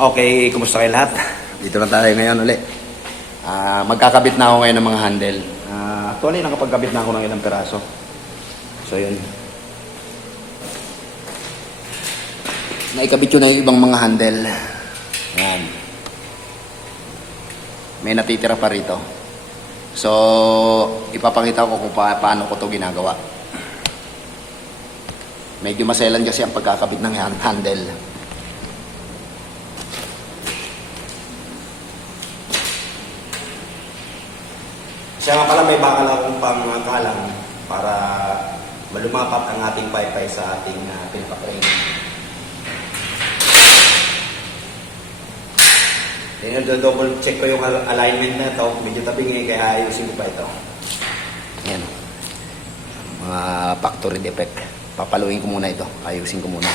Okay, kumusta kayo lahat? Dito na tayo ngayon ulit. Magkakabit na ako ngayon ng mga handle. Actually, nakapagkabit na ako ng ilang piraso. So, yun. Naikabit ko na yung ibang mga handle. Yan. May natitira pa rito. So, ipapakita ko kung paano ko to ginagawa. Medyo maselan kasi ang pagkakabit ng handle. Siya nga pala may bakal akong pangkalang para malumapat ang ating paypay sa ating pinaka-frame. Then, double check ko yung alignment na ito. Medyo tabingi kaya ayusin ko pa ito. Ayan. Mga factory defect. Papaluin ko muna ito. Ayusin ko muna.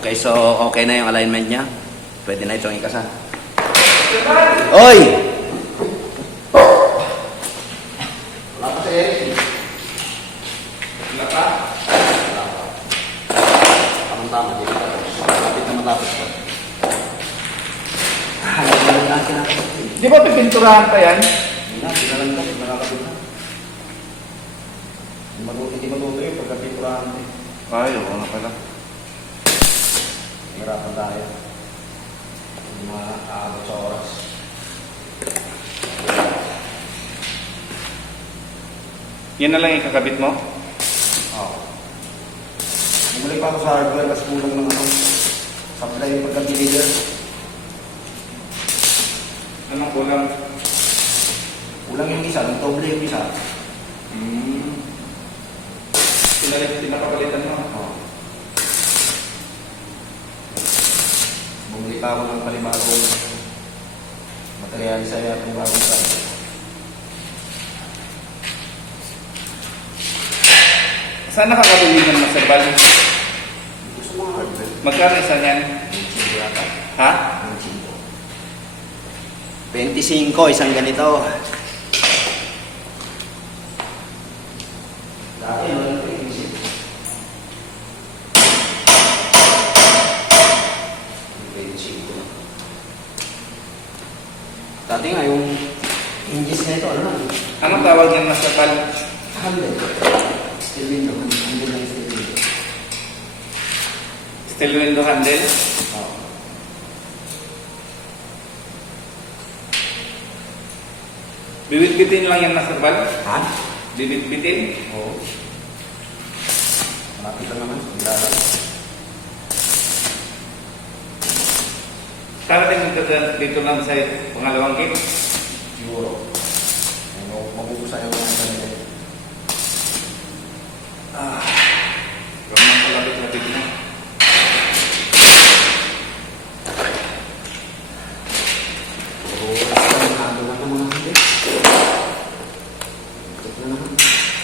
Okay, so okay na yung alignment niya. Pwede na itong ikasa. Oy! Wala pa si Eric. Wala pa? Wala pa. Tama-tama. Lapit na matapos pa. Di ba pipinturahan pa yan? Hindi na, pinalang ka. Nakakabit na. Hindi matutuyo pagkapinturahan. Ay, oo nga pala. Hirapan tayo. Hindi makakabot sa oras. Yan na lang ikakabit mo? Oo. Bumalik pa ako sa hardware kasi kulang ng supply yung pagka-deliver. Anong kulang? Kulang yung isa, ng doble yung isa. Pinapapalitan mo? Oo. Bumili pa ako ng palibagong material sa palibagong sa. Saan nakakabili ng Master Bal? Dito sa mga hardware. Magkano isa niyan? 25 yata. Ha? 25, isang ganito. Dati, wala na 25. Dati nga yung hinges na ito, ano na? Anong tawag niyan Master Bal? Handle. Steel window. Handle ng steel window. Steel window handle? Oo. Bibit-bitin lang yan Master Bal? Ha? Bibit-bitin? Oo. Malapit lang naman. Ilalang. Karating dito lang sa pangalawang game? Siguro. Mabubusa yung mga ganito. Huwag nang palapit-lapit na.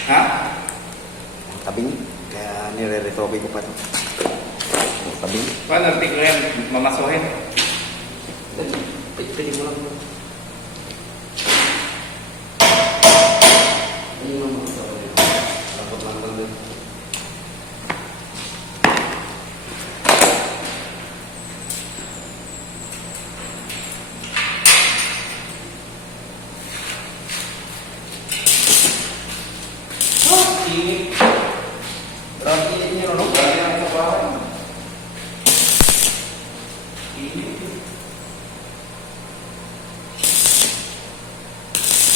Ha? Tabing. Kaya nire-retrofit ko pa ito. Tabing. Paano natin ko yan? Mamasohin? Pwede mo lang. Ayun lang mga sorry. Rapot lang lang. Init. Grabe init niyo, no? Grabe ang sa bahay. Init.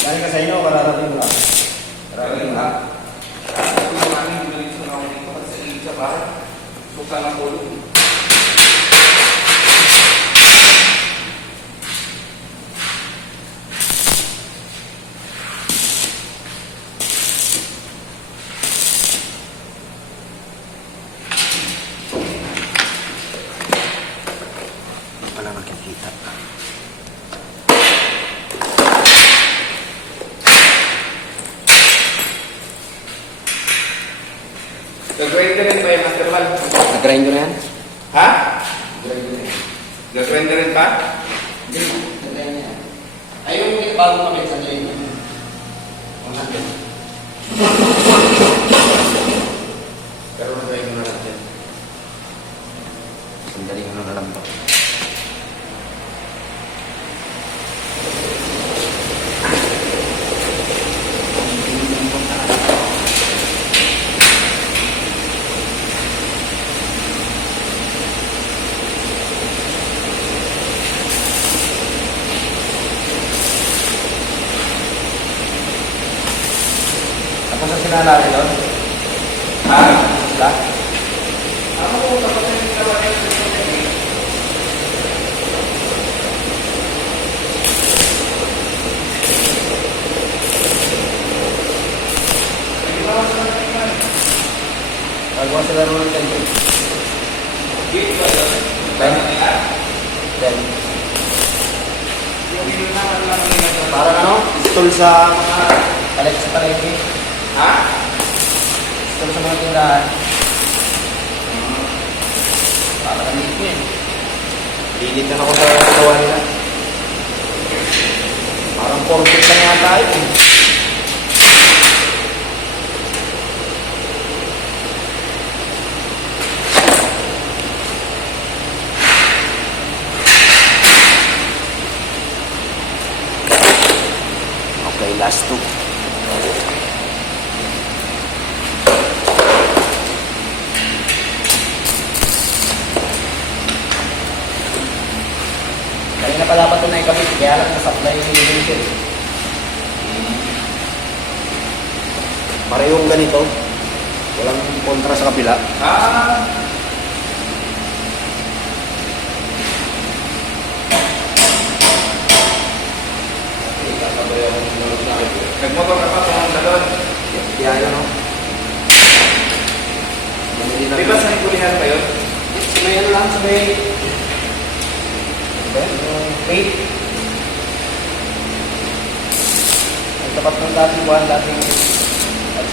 Galing ka sa inyo, kararating mo lang. Grabe ha. Kung namin bilis na ako dito kasi sa init sa bahay. Suksan ang tulog. Wala nakikita. Nag-grind ka rin ba yung Master Mal? Nag-grind ko na yan? Ha? Gagawin rin ba? Hindi, gagawin niya. Ay, yung bago kami sa lane. 100. Pero nagawin mo na lang dyan. Sandali mo na lang to. Tapos na sinalari doon? Ha? Sila? Ako, tapos na yung gawa niya. Nagawa sila naman ng temple. Gate ba yun? Ben? Nila? Then, Yung inunahan lang nila sa... parang ano? Stall sa mga kalit sa palengke. Ha? Stall sa mga tindahan. Parang naliit mo eh. Lilit na ako sa gawa nila. Parang 4 feet lang yata ito eh. Okay, last two. Kanina pala pa ito na ikabit, kaya lang na-supply yung illusion. Parehong ganito. Walang kontra sa kabila. Ah! Nagmotor ka pa kung doon. Kaya yan o. Di ba sa ikulihan pa yun? May ano lang, may... Yung weight. Ay, tapat ng dating buwan, dating... At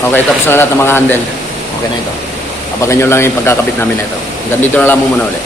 Okay, tapos na lahat ng mga handle. Okay na ito. Abangan nyo lang yung pagkakabit namin na ito. Hanggang dito na lang muna ulit.